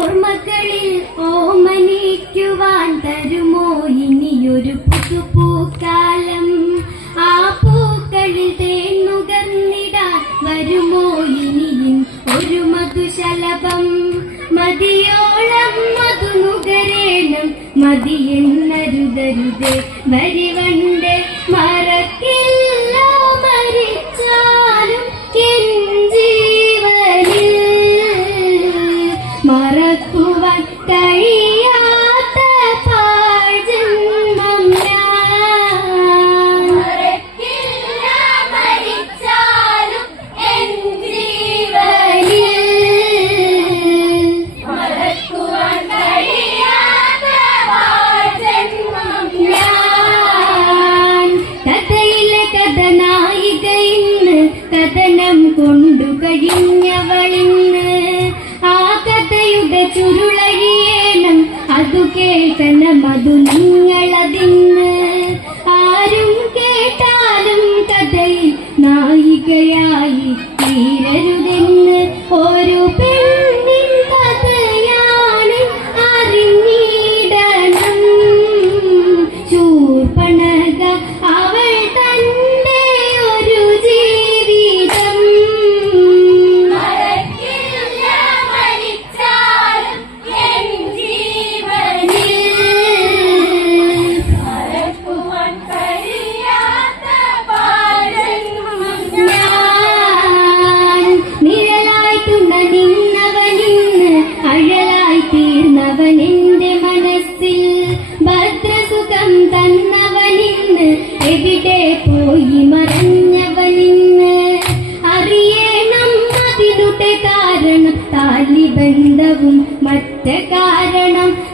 ഓർമ്മകളിൽ ഓമനിക്കുവാൻ തരുമോ? ഇനിയൊരു പുതു പൂക്കാലം ആ പൂക്കളിൽ തേൻ നുകർന്നിടാൻ വരുമോ? ഇനിയും ഒരു മധുശലഭം. മതിയോളം മധു നുകരേണം. മതിയെന്നരുതരുതേ വരിവണ്ട് മറക്കേ. കൊണ്ടു കഴിഞ്ഞവളിന്ന് ആ കഥയുടെ ചുരുളകിയേണം അതു കേൾക്കണം അതു നീ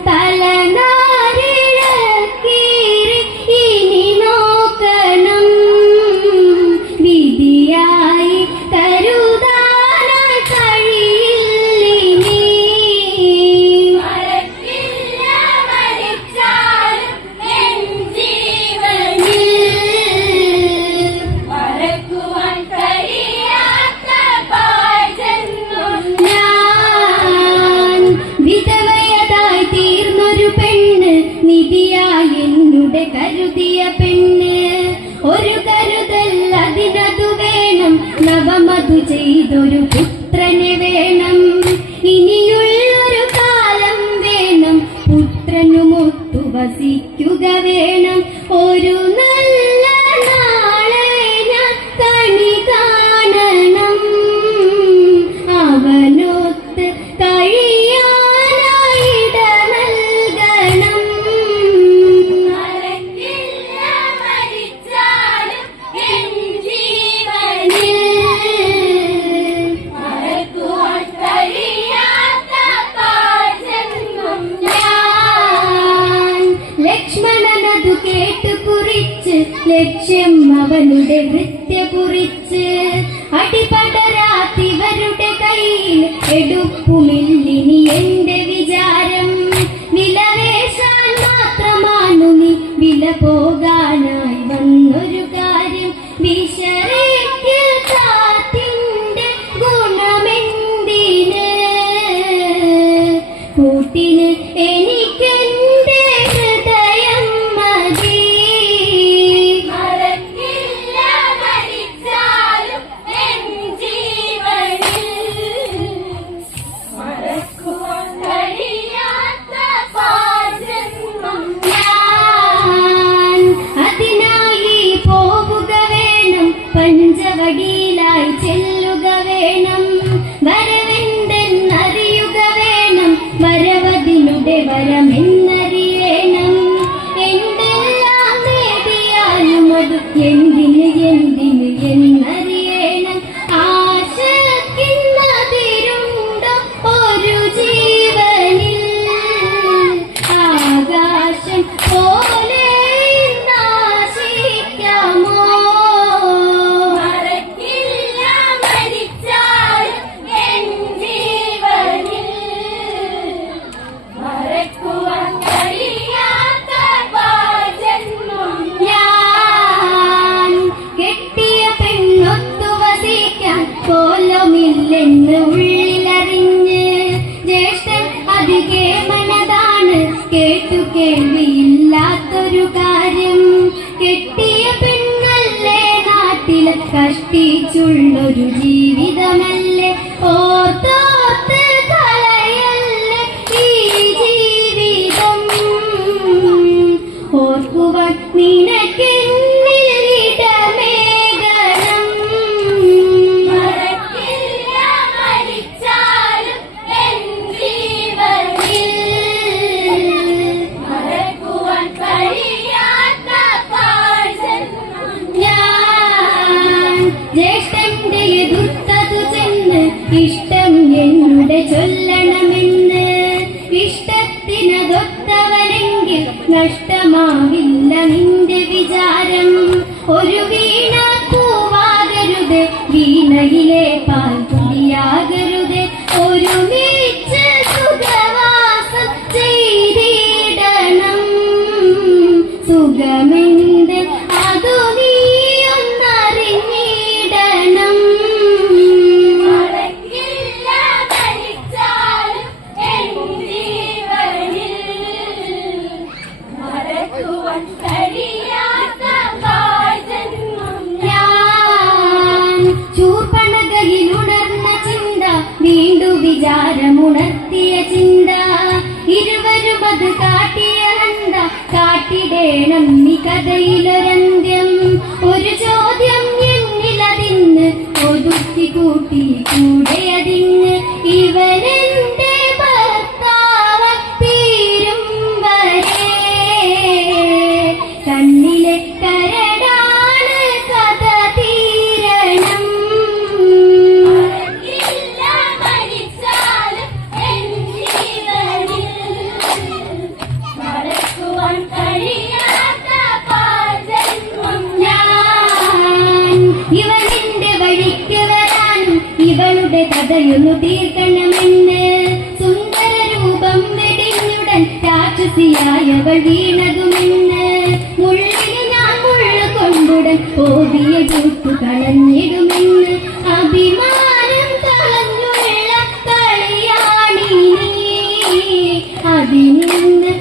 tá ഇതൊരു പുത്രന് വേണം. നിന്റെ നൃത്യ കുറിച്ച് അടിപടരാത്തിവരുടെ കയ്യിൽ എടുപ്പുമില്ലിനി എന്റെ വിചാരം. വിലവേശാൻ മാത്രമാണു നീ വില പോകാനായി വന്നൊരു കാര്യം. വിശറേക്കിൽ ഗുണമെന്തിന്? കൂട്ടിന് ഏ നഷ്ടമാവില്ല നിന്റെ വിചാരം. ഒരു വീണ പൂവാകരുത് വീണയിലെ പാൽ ഒരു സുഖവാസം ചെയ്തിടണം. സുഖമേ ചൂർപ്പണകയിലുണർന്ന ചിന്ത വീണ്ടു വിചാരമുണർത്തിയ ചിന്ത. ഇരുവരും അത് കാട്ടിയ ഹന്ത കാട്ടിടേണം നീ കഥയിലൊരന്ത്യം. ഒരു ചോദ്യം എന്നിലതിന്ന് ഒതുക്കി കൂട്ടി കൂടെയാ ആസിയായവൾ വീണതുമെന്ന് ഞാൻ മുള്ള കൊണ്ടുടൻ ഓതിയ ചൂട്ടു കളഞ്ഞിടുമെന്ന് അഭിമാനം കളഞ്ഞുള്ള കളിയാണി അതിനിന്ന്